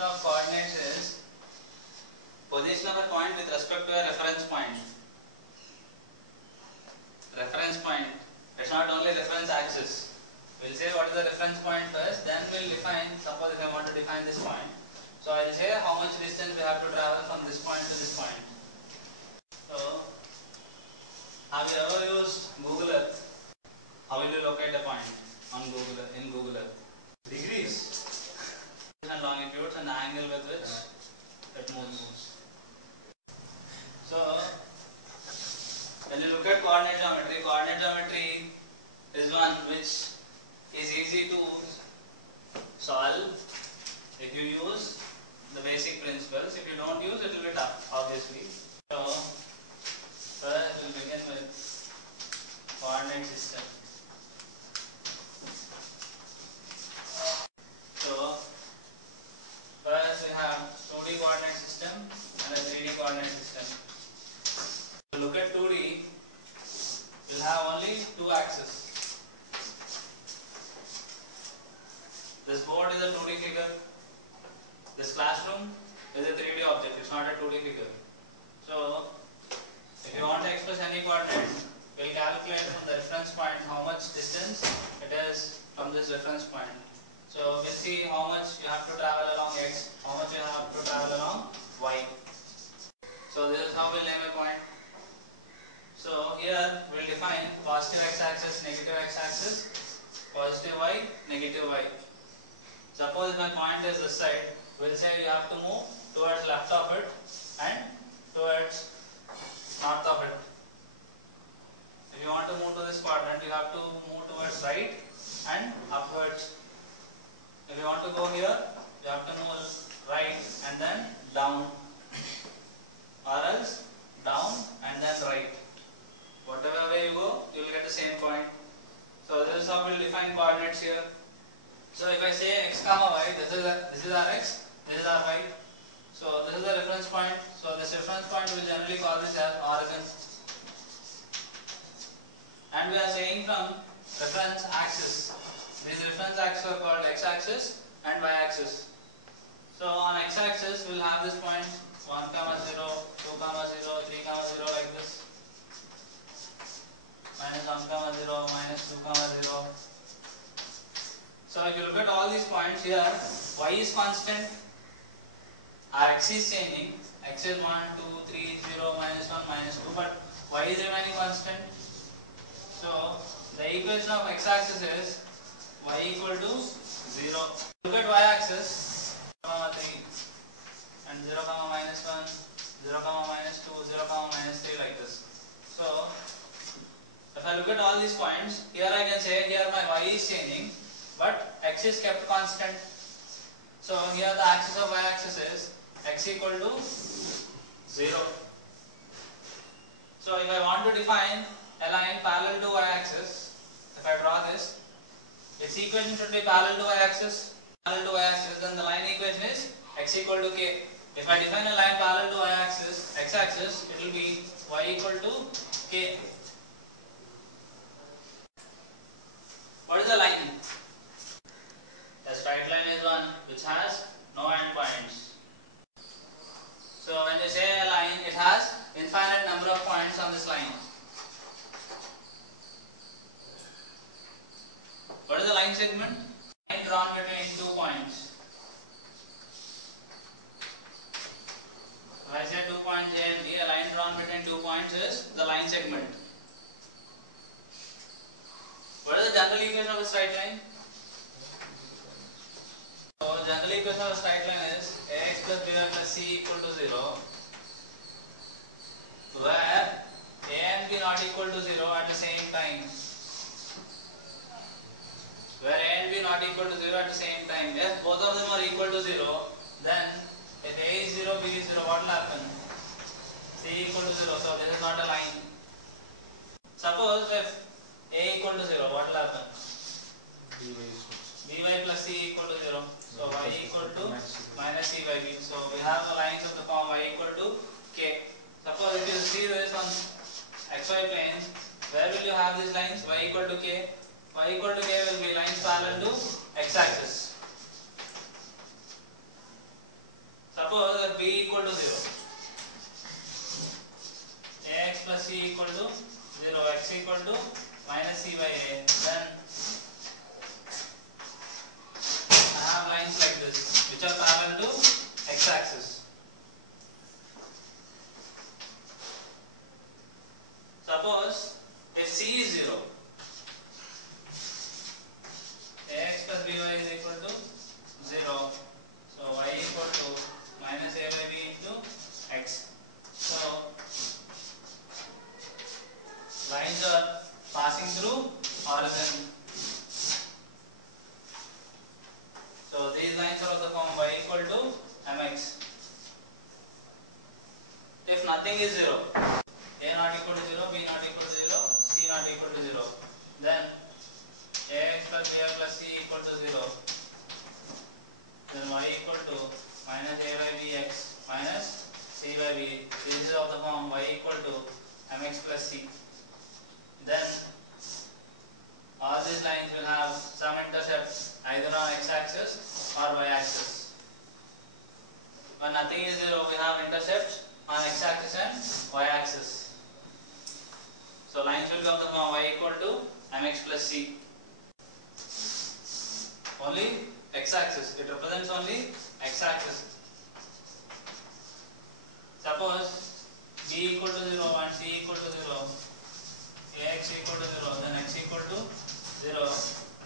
definition of coordinates is position of a point with respect to a reference point. Reference point. It's not only reference axis. We'll say what is the reference point first, then we'll define, suppose if I want to define this point. So I'll say how much distance we have to travel from this point to this point. So, have you ever used Google Earth? How will you locate a point on Google Earth, in Google Earth? Degrees and longitudes and the angle with which it moves. So, when you look at coordinate geometry is one which is easy to solve if you use the basic principles. If you don't use, it will be tough, obviously. So, first we will begin with coordinate system. So, first we have 2D coordinate system and a 3D coordinate system. To look at 2D, we'll have only two axes. This board is a 2D figure. This classroom is a 3D object. It's not a 2D figure. So, if you want to express any coordinate, we'll calculate from the reference point how much distance it is from this reference point. So, we'll see how much you have to travel along x, how much you have to travel along y. So, this is how we'll name a point. So, here we'll define positive x-axis, negative x-axis, positive y, negative y. Suppose my point is this side, we'll say you have to move towards left of it and towards north of it. If you want to move to this quadrant, you have to move towards right and upwards. If you want to go here, you have to move right and then down, or else down and then right. Whatever way you go, you will get the same point. So this is how we will define coordinates here. So if I say x comma y, this is our x, this is our y. So this is the reference point. So this reference point we will generally call this as origin. And we are saying from reference axis. These reference axes are called x-axis and y-axis. So on x-axis we will have this point 1, 0, 2, 0, 3, 0 like this. Minus 1, 0, minus 2, 0. So if you look at all these points here, y is constant, our x is changing, x is 1, 2, 3, 0, minus 1, minus 2, but y is remaining constant. So the equation of x-axis is y equal to 0. Look at y-axis, 3 and 0, minus 1, 0, minus 2, 0, minus 3 like this. So if I look at all these points, here I can say here my y is changing, but x is kept constant. So here the axis of y-axis is x equal to 0. So if I want to define a line parallel to y-axis, if I draw this, its equation should be parallel to y-axis. Then the line equation is x equal to k. If I define a line parallel to y-axis, x-axis, it will be y equal to k. What is a line? A straight line is one which has no endpoints. So when you say a line, it has infinite number of points on this line. What is a line segment? Line drawn between two points. If I say 2 points A and B, a line drawn between 2 points is the line segment. What is the general equation of a straight line? So general equation of a straight line is ax plus by plus c equal to 0, where a and b not equal to 0 at the same time. Where a and b not equal to 0 at the same time. If both of them are equal to 0, then if a is 0, b is 0, what will happen? C equal to 0, so this is not a line. Suppose if a equal to 0, what will happen? by plus c equal to 0. So y equal to minus c by b. So we have the lines of the form y equal to k. Suppose if you see this on xy plane, where will you have these lines? Y equal to k. Y equal to k will be lines parallel to x-axis. nothing is 0. A not equal to 0, B not equal to 0, C not equal to 0. Then ax plus by plus c equal to 0. Then y equal to minus a by bx minus c by b. This is of the form y equal to mx plus c. Then all these lines will have some intercept either on x-axis or y-axis. When nothing is 0, we have intercepts on x-axis and y-axis. So lines will come from y equal to mx plus c. Only x-axis. It represents only x-axis. Suppose b equal to 0 and c equal to 0, ax equal to 0, then x equal to 0,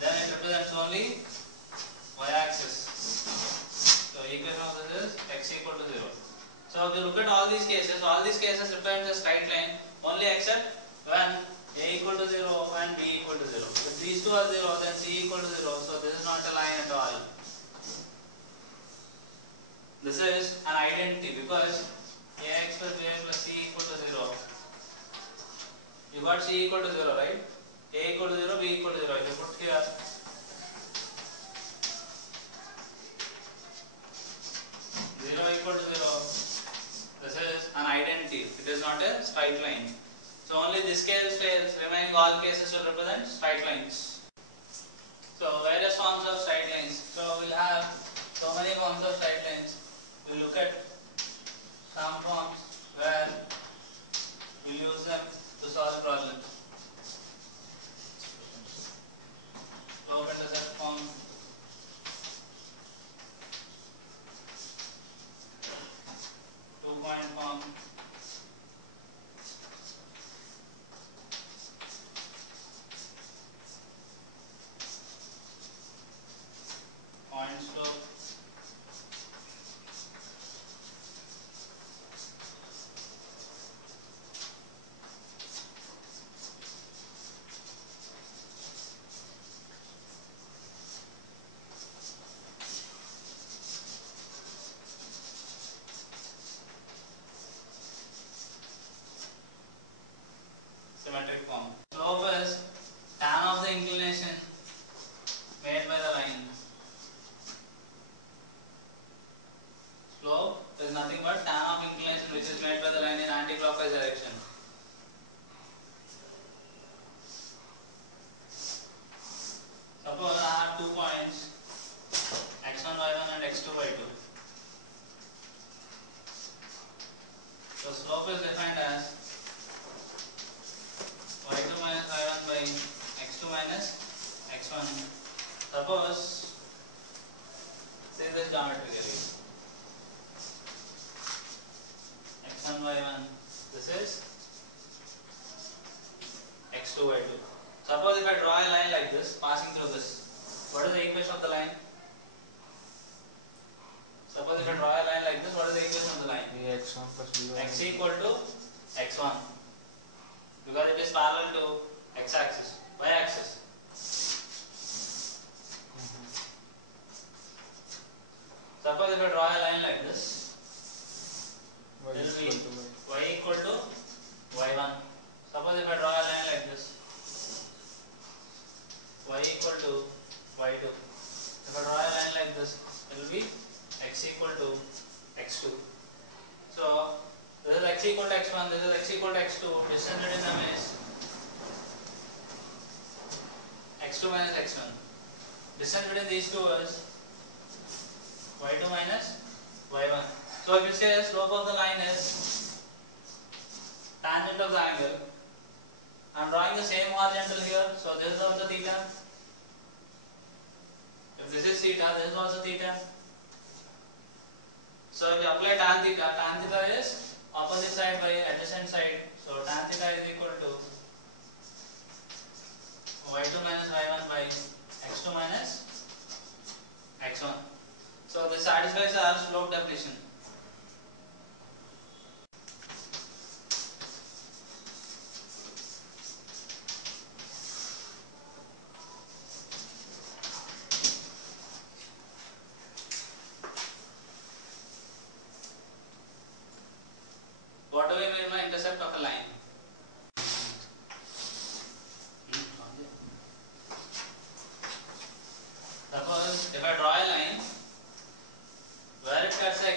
then it represents only y-axis. So equation of this is x equal to 0. So if you look at all these cases represent a straight line only except when a equal to 0 and b equal to 0. If these two are 0, then c equal to 0. So this is not a line at all. This is an identity because ax plus by plus c equal to 0. You got c equal to 0, right? A equal to 0, b equal to 0. If you put here 0 equal to 0, this is an identity. It is not a straight line. So only this case fails. Remaining all cases will represent straight lines. So various forms of straight lines. So we'll have so many forms of straight lines. We'll look at some forms where we'll use them to solve problems. Slope intercept form, two-point form, point slope, symmetric form. Slope is tan of the inclination made by the line. Slope is nothing but tan of inclination which is made by the line in anti-clockwise direction. Suppose I have 2 points x1, y1 and x2, y2. So slope is defined as y2 minus y1 by x2 minus x1. Suppose, say this geometrically, x1, y1, this is x2, y2. Suppose if I draw a line like this, passing through this, what is the equation of the line? Suppose if I draw a line like this, what is the equation of the line? x1 plus b1. X equal to x1 because it is parallel to x-axis, y-axis. Suppose if I draw a line like this, it will be y equal to y1. Suppose if I draw a line like this, y equal to y2. If I draw a line like this, it will be x equal to x2. So this is x equal to x1, this is x equal to x2. Distance between them is x2 minus x1. Distance between these two is y2 minus y1. So if you say the slope of the line is tangent of the angle, I am drawing the same horizontal here. So this is also theta. If this is theta, this is also theta. So if you apply tan theta is opposite side by adjacent side. So tan theta is equal to y2 minus y1 by x2 minus x1. So this satisfies our slope definition. What do we mean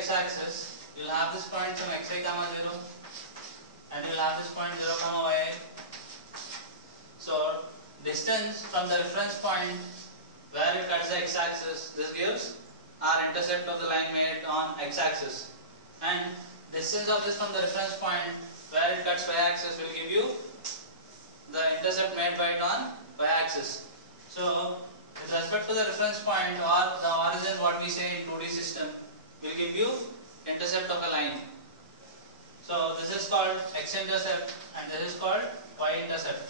x-axis, you will have this point from xi comma 0 and you will have this point 0 comma yi. So distance from the reference point where it cuts the x-axis, this gives our intercept of the line made on x-axis, and distance of this from the reference point where it cuts y-axis will give you the intercept made by it on y-axis. So with respect to the reference point or the origin, what we say in 2D system will give you intercept of a line. So this is called x-intercept and this is called y-intercept.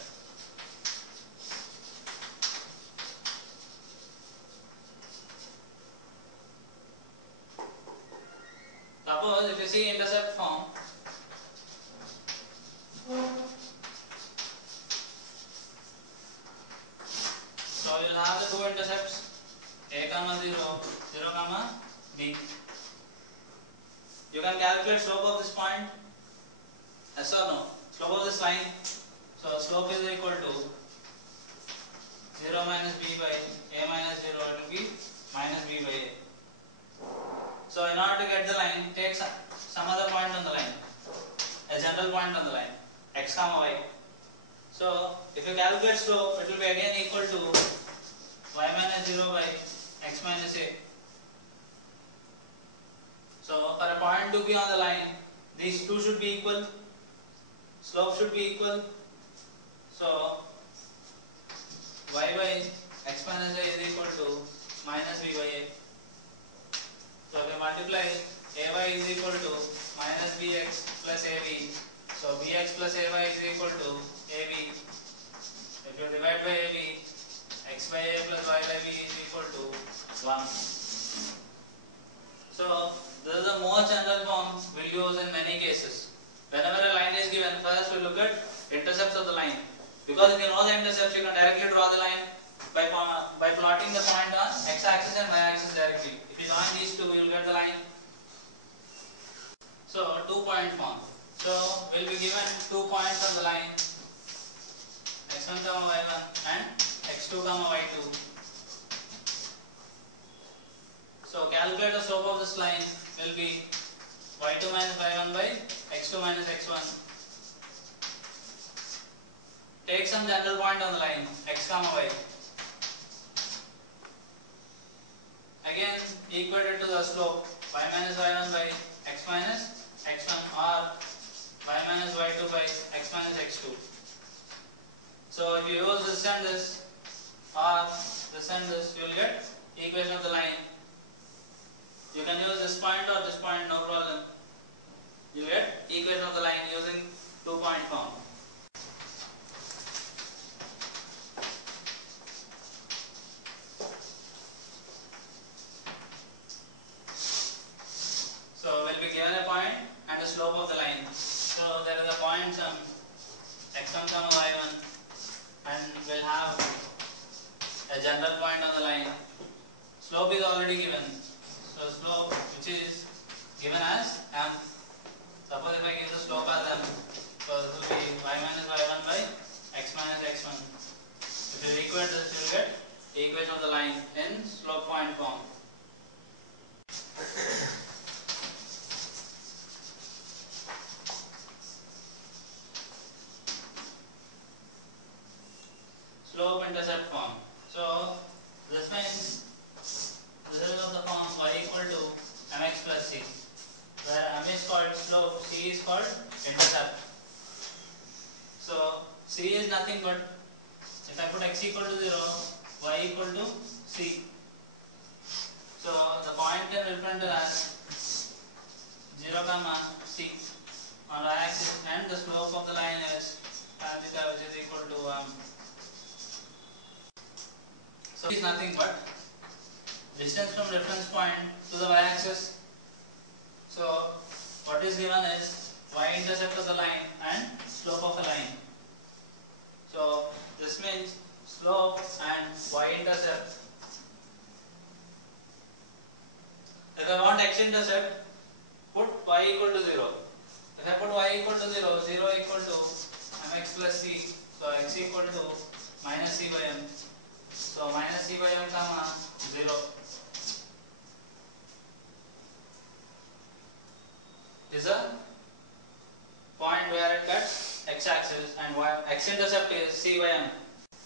Suppose if you see intercept form, so you will have the two intercepts a comma 0, 0 comma b. You can calculate slope of this point, yes or no? Slope of this line. So slope is equal to 0 minus b by a minus 0, it will be minus b by a. So in order to get the line, take some other point on the line, a general point on the line, x comma y. So if you calculate slope, it will be again equal to y minus 0 by x minus a. So for a point to be on the line, these two should be equal, slope should be equal. So y by x minus a is equal to minus b by a. So if you multiply, ay is equal to minus bx plus ab. So bx plus ay is equal to ab. If you divide by ab, x by a plus y by b is equal to 1. So this is the most general form we will use in many cases. Whenever a line is given, first we look at intercepts of the line. Because if you know the intercepts, you can directly draw the line by plotting the point on x-axis and y-axis directly. If you join these two, you will get the line. So 2-point form. So we will be given 2 points on the line, x1 comma y1 and x2 comma y2. So calculate the slope of this line will be y2 minus y1 by x2 minus x1. Take some general point on the line, x comma y. Again equate it to the slope y minus y1 by x minus x1 or y minus y2 by x minus x2. So if you use this and this or this and this, you will get equation of the line. You can use this point or this point, no problem. You will get equation of the line using 2-point form. So we will be given a point and the slope of the line. So there is a point some x1 comma y1 and we will have a general point on the line. Slope is already given. So slope which is given as m. Suppose if I give the slope as m, so this will be y minus y1 by x minus x1. If you equate this, you will get equation of the line in slope point form. Slope intercept form. So this means this is of the form y equal to mx plus c, where m is called slope, c is called intercept. So c is nothing but, if I put x equal to 0, y equal to c. So the point can represent as 0 comma c on the axis, and the slope of the line is tan theta, which is equal to so is nothing but distance from reference point to the y-axis. So what is given is y-intercept of the line and slope of a line. So this means slope and y-intercept. If I want x-intercept, put y equal to 0. If I put y equal to 0, 0 equal to mx plus c, so x equal to minus c by m. So minus c by m comma 0. is a point where it cuts x-axis and x-intercept is c by m.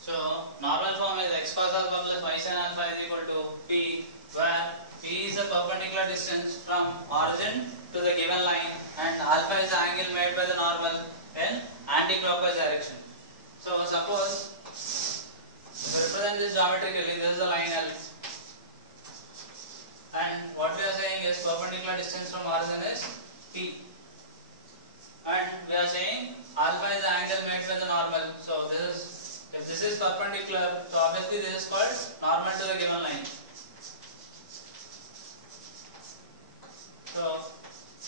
So normal form is x cos alpha plus y sin alpha is equal to p, where p is the perpendicular distance from origin to the given line and alpha is the angle made by the normal in anti-clockwise direction. So suppose if we represent this geometrically, this is the line L, and what we are saying is perpendicular distance from origin is p, and we are saying alpha is the angle made by the normal. So this is, if this is perpendicular, so obviously this is called normal to the given line. So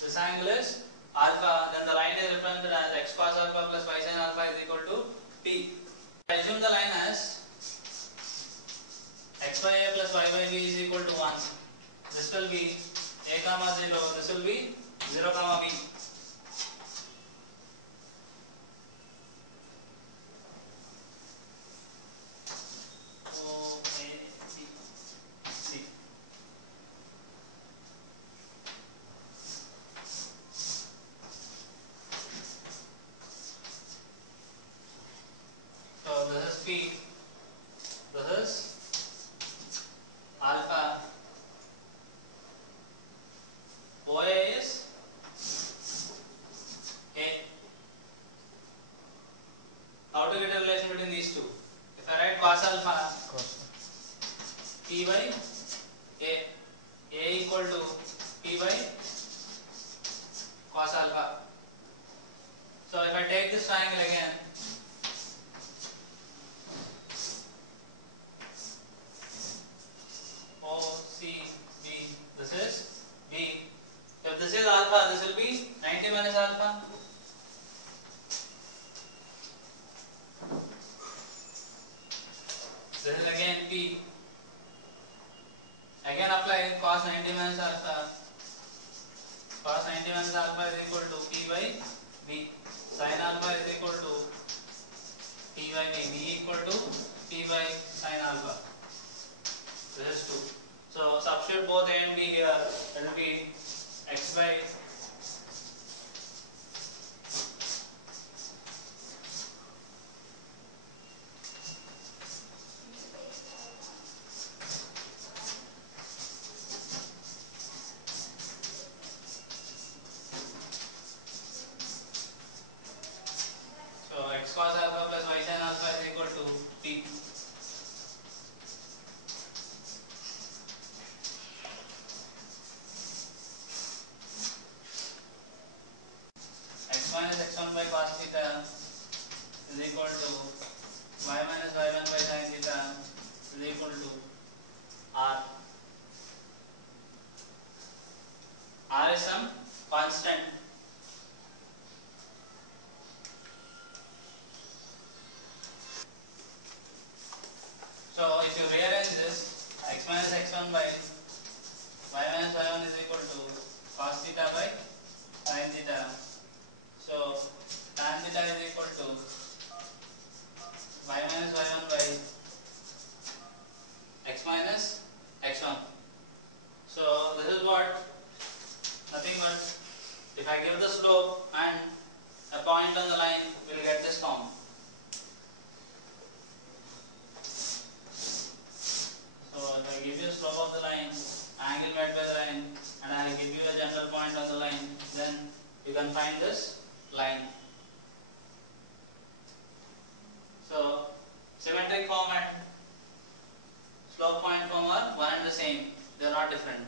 this angle is alpha, then the line is represented as x cos alpha plus y sin alpha is equal to p. I assume the line as x by a plus y by b is equal to 1. This will be a comma 0, this will be 0 comma b. O, A, B, C. So this is p, this is alpha, OA is A. How to get a relation between these two? If I write cos alpha, P by A equal to P by cos alpha. So if I take this triangle again, O, C, B, this is B. If this is alpha, this will be 90 minus alpha. This is again P. Again apply cos 90 minus alpha. Cos 90 minus alpha is equal to P by B. Sin alpha is equal to P by B. B equal to P by sin alpha. This is 2. So substitute both A and B here. It will be x by x cos alpha plus y sin alpha is equal to P. X minus x1 by cos theta is equal to y minus y1 by sin theta is equal to R. R is some constant. So if you rearrange this, x minus x1 by y minus y1 is equal to cos theta by sin theta. So tan theta is equal to y minus y1 by x minus x1. So this is what, nothing but, if I give the slope and a point on the line, we will get this form. So if I give you the slope of the line, angle made by the line, and I give you a general point on the line, then you can find this line. So symmetric form and slope point form are one and the same, they are not different.